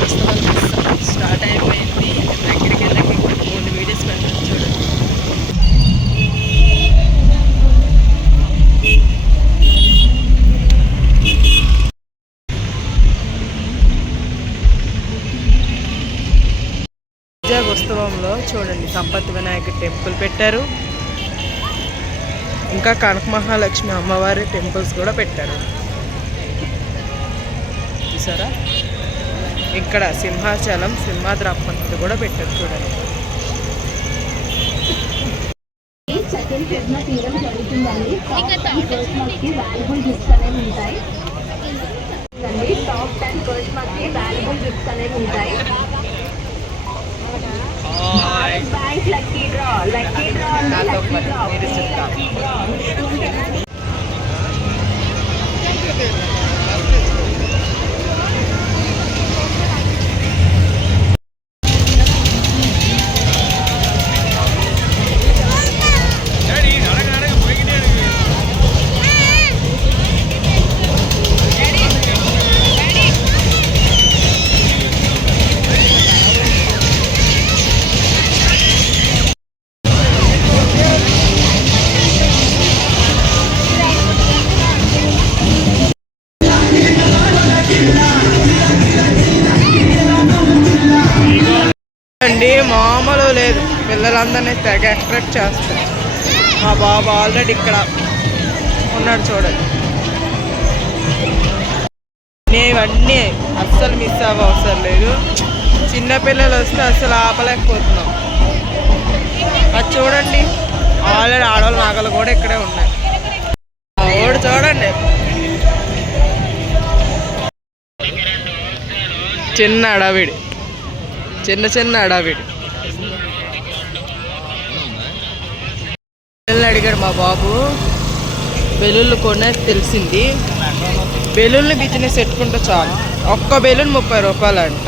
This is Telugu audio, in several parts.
పుస్తకాలు స్టార్ట్ అయిపోయింది. దగ్గరికి వెళ్ళకి 3 వీడియోస్ పెట్టాను చూడండి. ఉత్సవంలో చూడండి సంపత్ వినాయక టెంపుల్ పెట్టారు. ఇంకా కనక మహాలక్ష్మి అమ్మవారి టెంపుల్స్ కూడా పెట్టారు. చూసారా, ఇక్కడ సింహాచలం సింహాద్రాపంతుడు కూడా పెట్టారు చూడండి. అండి మామూలు లేదు, పిల్లలందరినీ తెగ అట్రాక్ట్ చేస్తారు. మా బాబు ఆల్రెడీ ఇక్కడ ఉన్నాడు చూడండి. ఇవన్నీ అస్సలు మిస్ అవ్వ అవసరం లేదు. చిన్నపిల్లలు వస్తే అస్సలు ఆపలేకపోతున్నాం. అది చూడండి, ఆల్రెడీ ఆడవాళ్ళ నగలు కూడా ఇక్కడే ఉన్నాయి. ఓడి చూడండి, చిన్న అడవిడి, చిన్న అడవిడి. పిల్లల్ని అడిగాడు మా బాబు, బెలూన్లు కొనే తెలిసింది. బెలూన్లు బిజినెస్ పెట్టుకుంటే చాలు, ఒక్క బెలూన్ 30 రూపాయలు అంట.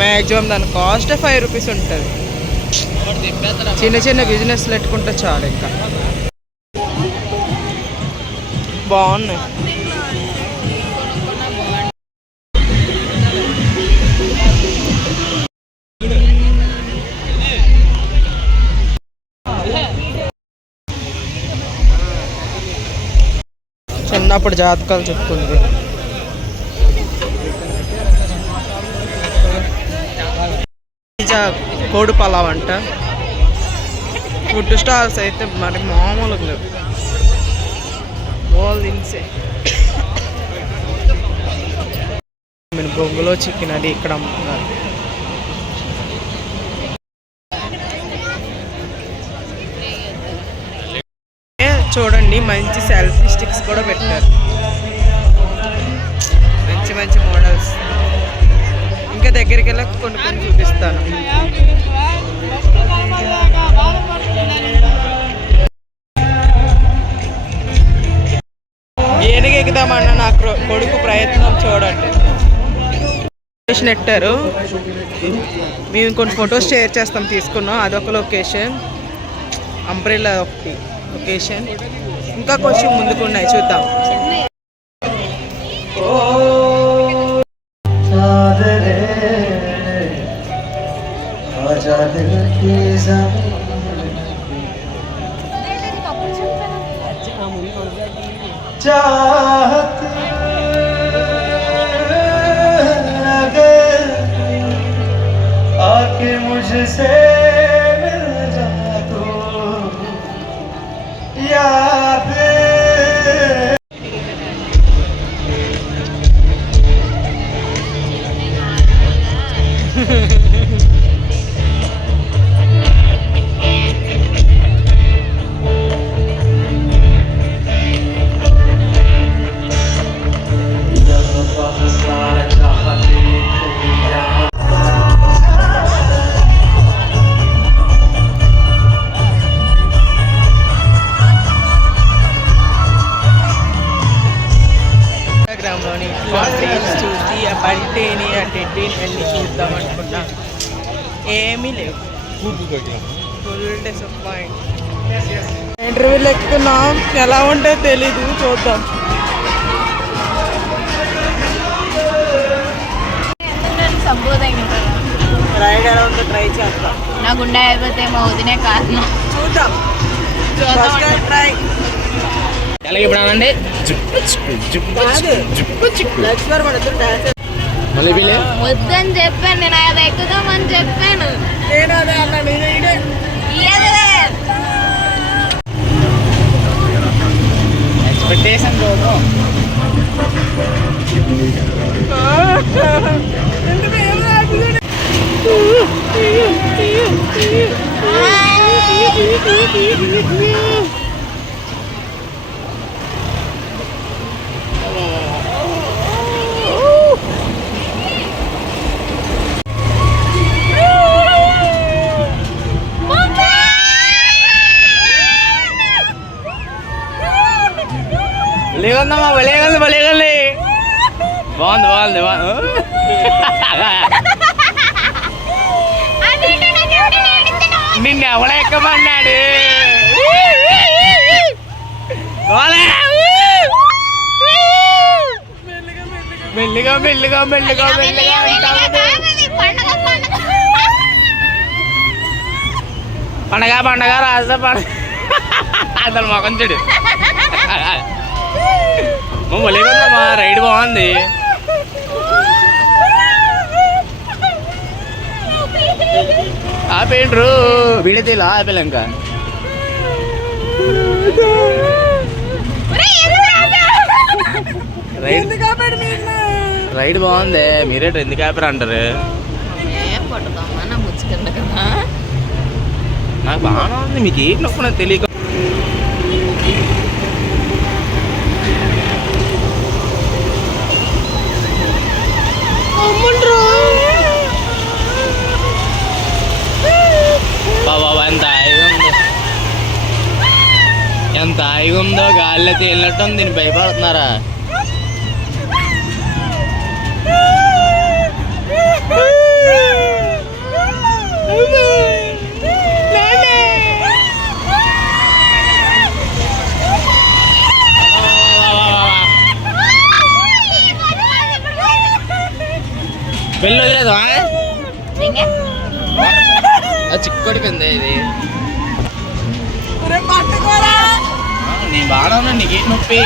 మ్యాక్సిమం దాని కాస్ట్ 5 రూపీస్ ఉంటుంది. చిన్న బిజినెస్లు పెట్టుకుంటే చాలు. ఇంకా బాగున్నాయి. చిన్నప్పుడు జాతకాలు చెప్పుకుంది. కోడి పలావ్ అంట. ఫుడ్ స్టాల్స్ అయితే మరి మామూలుగా లేవు. బొంగులో చికెన్ అది ఇక్కడ అమ్ముతున్నారు. చూడండి, మంచి సెల్ఫీ స్టిక్స్ కూడా పెట్టారు. మంచి మోడల్స్. ఇంకా దగ్గరికి వెళ్ళి కొన్ని చూపిస్తాను. ఏనుగు ఎక్కుదామన్నా నా కొడుకు ప్రయత్నం చూడండి. నెట్టారు. మేము కొన్ని ఫొటోస్ షేర్ చేస్తాం, తీసుకున్నాం. అదొక లొకేషన్, అంబ్రెల్లా ఒకటి లొకేషన్. ఇంకా కొంచెం ముందుకు ఉన్నాయి, చూద్దాం. आके मुझसे मिल जा तू याद చూసి ఆ బంటేని ఆ టెడ్డీని వెళ్ళి చూద్దాం అనుకున్నా, ఏమీ లేవు. Full disappoint. ఇంటర్వ్యూలు ఎక్కుతున్నాం, ఎలా ఉంటే తెలీదు, చూద్దాం. రైడ్ ఎలా ఉందో ట్రై చేస్తాం. నా గుండె అయిపోతే మా వదినే కారణం. చూద్దాం. ట్రై ఎలాగ ఇప్పుడు అనండి వద్దని చెప్పాను నేను, అది ఎక్కుదామని చెప్పాను. ఎక్స్పెక్టేషన్ లేకుందమ్మా, భలేగంది భలేగంది, బాగుంది బాగుంది బాగుంది. నిన్ను ఎవడ ఎక్కమన్నాడు? మెల్లిగా మెల్లిగా మెల్లిగా మెల్లిగా పండగ పండగ రాజా పండగ అసలు మొఖం చెడు. భలేకుందమ్మా, రైడ్ బాగుంది. ఆపేండ్రు వీడితే ఆపేలా ఇంకా రైడ్ బాగుంది. మీరే ఎందుకు ఆపారు అంటారు? నాకు బాగానే ఉంది. మీకు ఏంటి నొప్పున తెలియక బాబా ఎంత హాయిగా ఉందో, ఎంత హాయిగా ఉందో. గాలిలో తేలినట్టు ఉంది. దీన్ని భయపడుతున్నారా? వెళ్ళి వదిలేదు చిక్కడి కింద ఇది. నేను బాగా ఉన్నా, నీకేంటి నొప్పి?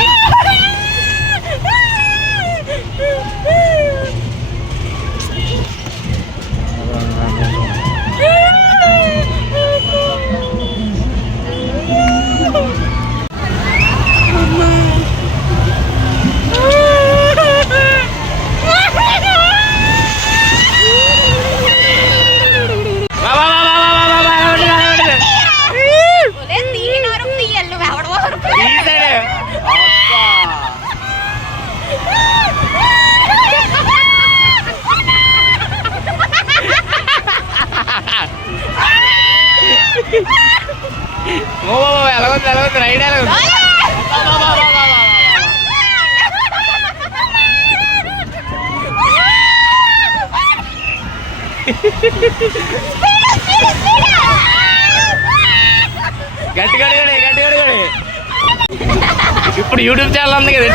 ఎలాగొంది ఎలాగొంది రైడ్ ఎలాగొంది? గట్టిగా గట్టిగా ఇప్పుడు యూట్యూబ్ ఛానల్ ఉంది కదా.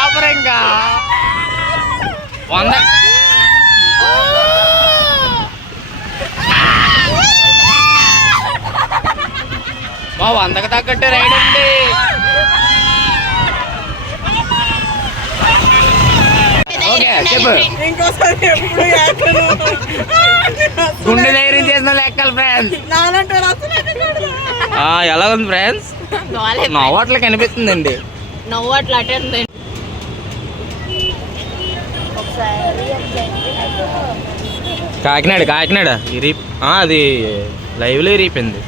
ఆపరంగా 100 మా 100కి తగ్గట్టు రైడ్ ఉంది. ఓకే చెప్పు. గుండె ధైర్యం చేసిన లెక్కలు ఫ్రెండ్స్. ఎలా ఉంది ఫ్రెండ్స్? నవ్వట్లు కనిపిస్తుందండి. నవ్వట్లు అటెండ్ కాకినాడ కాకినాడ అది లైవ్లో ఇరిగిపోయింది.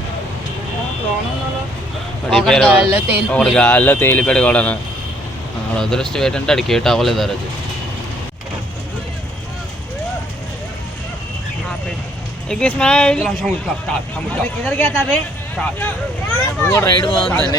ఒకటి గాల్లో తేలిపాడు కూడా. అదృష్టం ఏంటంటే అడికి ఏటు అవ్వలేదు ఆ రోజు. రైడ్ బాగుందండి.